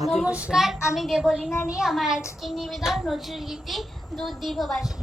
নমস্কার আমি দেবলীনা নিয়ে আমার আজকের নিবেদন নজরুল গীতি দুধ দীর্ঘবাসী